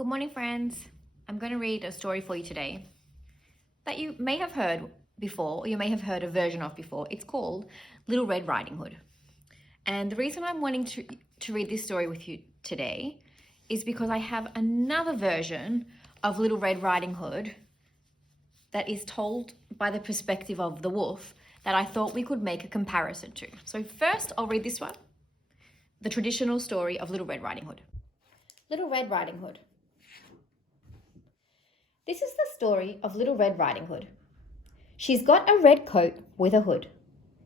Good morning, friends. I'm going to read a story for you today that you may have heard before, or you may have heard a version of before. It's called Little Red Riding Hood. And the reason I'm wanting to read this story with you today is because I have another version of Little Red Riding Hood that is told by the perspective of the wolf that I thought we could make a comparison to. So first, I'll read this one, the traditional story of Little Red Riding Hood. Little Red Riding Hood. This is the story of Little Red Riding Hood. She's got a red coat with a hood.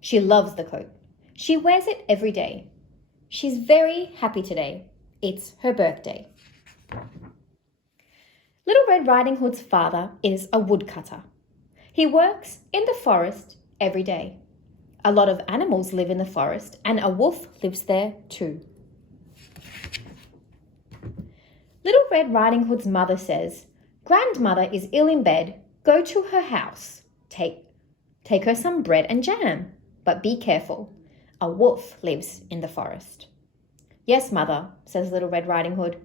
She loves the coat. She wears it every day. She's very happy today. It's her birthday. Little Red Riding Hood's father is a woodcutter. He works in the forest every day. A lot of animals live in the forest, and a wolf lives there too. Little Red Riding Hood's mother says, "Grandmother is ill in bed. Go to her house. Take her some bread and jam. But be careful. A wolf lives in the forest." "Yes, mother," says Little Red Riding Hood.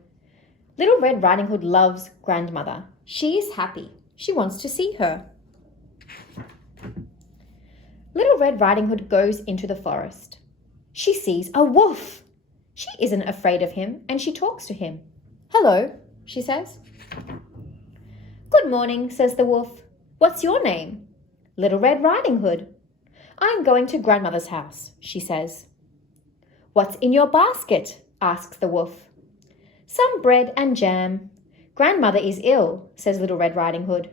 Little Red Riding Hood loves grandmother. She is happy. She wants to see her. Little Red Riding Hood goes into the forest. She sees a wolf. She isn't afraid of him, and she talks to him. "Hello," she says. "Good morning," says the wolf. "What's your name?" "Little Red Riding Hood." "I'm going to grandmother's house," she says. "What's in your basket?" asks the wolf. "Some bread and jam. Grandmother is ill," says Little Red Riding Hood.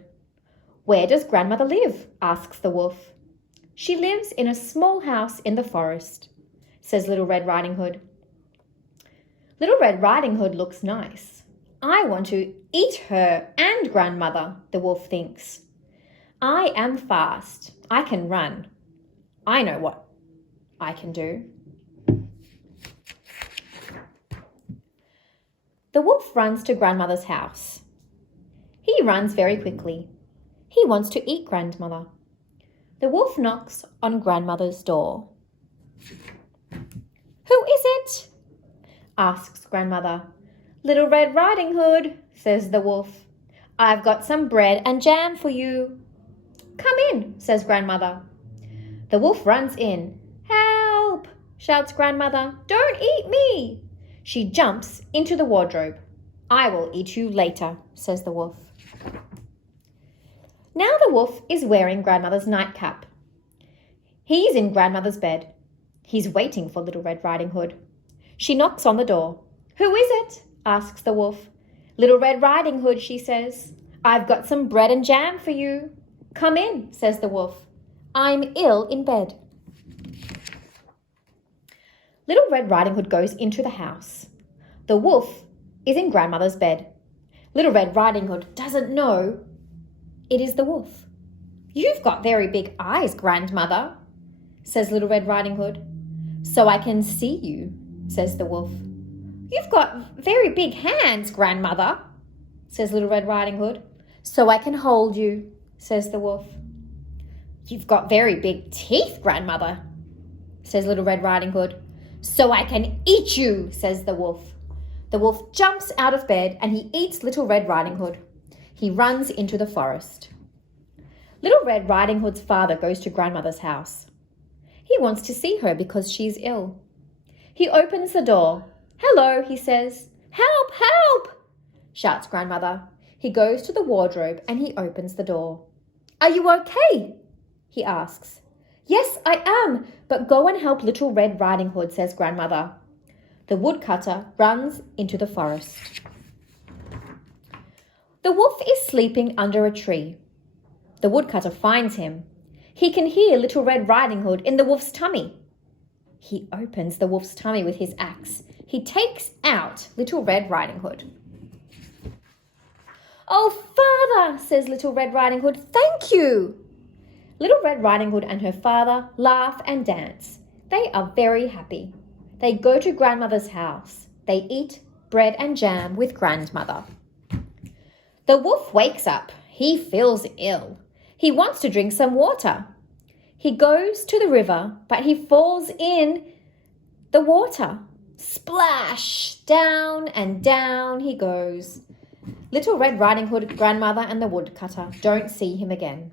"Where does grandmother live?" asks the wolf. "She lives in a small house in the forest," says Little Red Riding Hood. Little Red Riding Hood looks nice. "I want to eat her and grandmother," the wolf thinks. "I am fast. I can run. I know what I can do." The wolf runs to grandmother's house. He runs very quickly. He wants to eat grandmother. The wolf knocks on grandmother's door. "Who is it?" asks grandmother. "Little Red Riding Hood," says the wolf. "I've got some bread and jam for you." "Come in," says grandmother. The wolf runs in. "Help!" shouts grandmother. "Don't eat me!" She jumps into the wardrobe. "I will eat you later," says the wolf. Now the wolf is wearing grandmother's nightcap. He's in grandmother's bed. He's waiting for Little Red Riding Hood. She knocks on the door. "Who is it?" asks the wolf. "Little Red Riding Hood," she says. "I've got some bread and jam for you." "Come in," says the wolf. "I'm ill in bed." Little Red Riding Hood goes into the house. The wolf is in grandmother's bed. Little Red Riding Hood doesn't know it is the wolf. "You've got very big eyes, grandmother," says Little Red Riding Hood. "So I can see you," says the wolf. "You've got very big hands, grandmother," says Little Red Riding Hood. "So I can hold you," says the wolf. "You've got very big teeth, grandmother," says Little Red Riding Hood. "So I can eat you," says the wolf. The wolf jumps out of bed and he eats Little Red Riding Hood. He runs into the forest. Little Red Riding Hood's father goes to grandmother's house. He wants to see her because she's ill. He opens the door. "Hello," he says. "Help, help," shouts grandmother. He goes to the wardrobe and he opens the door. "Are you okay?" he asks. "Yes, I am, but go and help Little Red Riding Hood," says grandmother. The woodcutter runs into the forest. The wolf is sleeping under a tree. The woodcutter finds him. He can hear Little Red Riding Hood in the wolf's tummy. He opens the wolf's tummy with his axe. He takes out Little Red Riding Hood. "Oh, father," says Little Red Riding Hood, "thank you." Little Red Riding Hood and her father laugh and dance. They are very happy. They go to grandmother's house. They eat bread and jam with grandmother. The wolf wakes up. He feels ill. He wants to drink some water. He goes to the river, but he falls in the water. Splash! Down and down he goes. Little Red Riding Hood, Grandmother and the Woodcutter don't see him again.